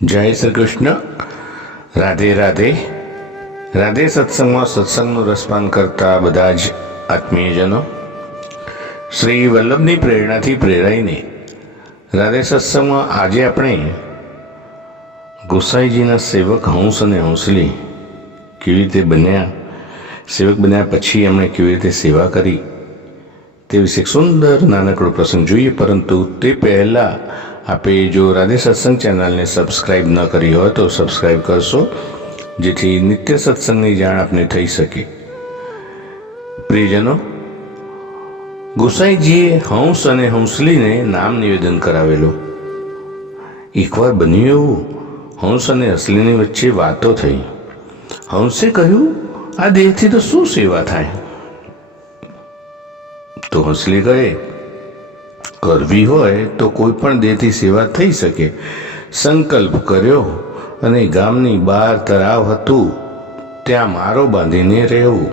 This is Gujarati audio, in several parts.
જય શ્રી કૃષ્ણ. રાધે રાધે. રાધે સત્સંગમાં સત્સંગનું રસપાન કરતા બધા જ આત્મીયજનો, શ્રી વલ્લભની પ્રેરણાથી પ્રેરાઈને રાધે સત્સંગમાં આજે આપણે ગોસાઈજીના સેવક હંસ અને હંસલી કેવી રીતે બન્યા, સેવક બન્યા પછી એમણે કેવી રીતે સેવા કરી તે વિશે એક સુંદર નાનકડો પ્રસંગ જોઈએ. પરંતુ તે પહેલાં આપે જો રાધે સત્સંગ ચેનલને સબસ્ક્રાઈબ ન કરી હોય તો સબસ્ક્રાઈબ કરશો, જેથી નિત્ય સત્સંગની જાણ આપને થઈ શકે. પ્રિયજનો, ગોસાઈજીએ હંસ અને હંસલીને નામ નિવેદન કરાવેલું. એકવાર બન્યું એવું, હંસ અને હંસલીની વચ્ચે વાતો થઈ. હંસે કહ્યું, આ દેહથી તો શું સેવા થાય? તો હંસલી કહે, કરવી હોય તો કોઈ પણ દેહથી સેવા થઈ શકે. સંકલ્પ કર્યો અને ગામની બહાર તળાવ હતું ત્યાં મારો બાંધીને રહેવું.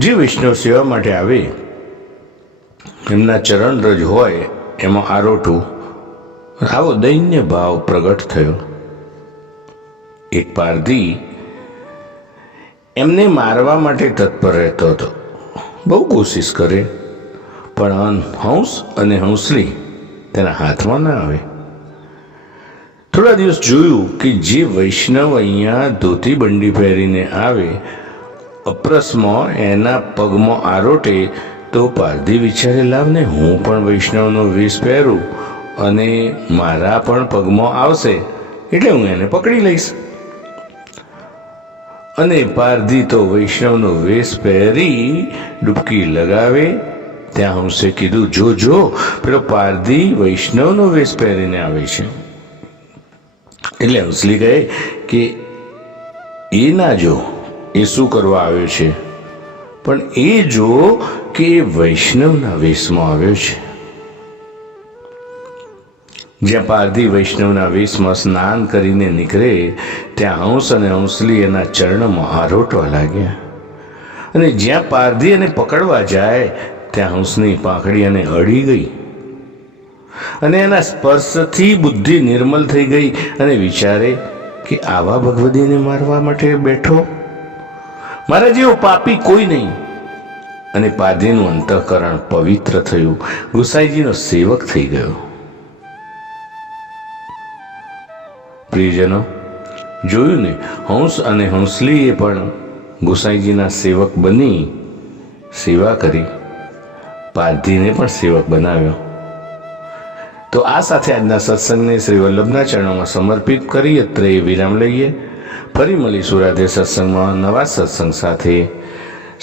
જે વૈષ્ણવ સેવા માટે આવે એમના ચરણ રજ હોય એમાં આરોટવું, આવો દૈન્ય ભાવ પ્રગટ થયો. એક પારધી એમને મારવા માટે તત્પર રહેતો હતો. બહુ કોશિશ કરે પણ હંસ અને હંસલી તેના હાથમાં ના આવે. થોડા દિવસ જોયું કે જે વૈષ્ણવ અહીંયા ધોતી બંડી પહેરીને આવે, અપરસમાં એના પગમાં આરોટે, તો પારધી વિચારે, લાવને હું પણ વૈષ્ણવનો વેશ પહેરું અને મારા પણ પગમાં આવશે એટલે હું એને પકડી લઈશ. અને પારધી તો વૈષ્ણવનો વેશ પહેરી ડૂબકી લગાવે ત્યાં હંસે કીધું, જો જો પેલો પારધી વૈષ્ણવનો વેશ પહેરીને આવે છે. એટલે હંસલી કહે કે એ ના જો એ શું કરવા આવ્યો છે, પણ એ જો કે એ વૈષ્ણવના વેશમાં આવ્યો છે. જ્યાં પારધી વૈષ્ણવના વેશમાં સ્નાન કરીને નીકળે ત્યાં હંસ અને હંસલી એના ચરણમાં આરોટવા લાગ્યા. અને જ્યાં પારધી એને પકડવા જાય ત્યાં હંસની પાંખડી એને અડી ગઈ અને એના સ્પર્શથી બુદ્ધિ નિર્મલ થઈ ગઈ અને વિચારે કે આવા ભગવદીને મારવા માટે બેઠો, મારા જેવો પાપી કોઈ નહીં. અને પારધીનું અંતઃકરણ પવિત્ર થયું, ગોસાઈજીનો સેવક થઈ ગયો. પ્રિયજનો, જોયું ને, હંસ અને હંસલીએ પણ ગોસાઈજીના સેવક બની સેવા કરી, પારધીને પણ સેવક બનાવ્યો. તો આ સાથે આજના સત્સંગને શ્રી વલ્લભના ચરણોમાં સમર્પિત કરી અત્રે વિરામ લઈએ. ફરી મળીશું રાધે સત્સંગમાં નવા સત્સંગ સાથે.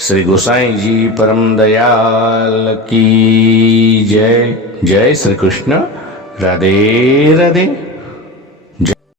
શ્રી ગોસાઈજી પરમ દયાલ કી જય. જય શ્રી કૃષ્ણ. રાધે રાધે.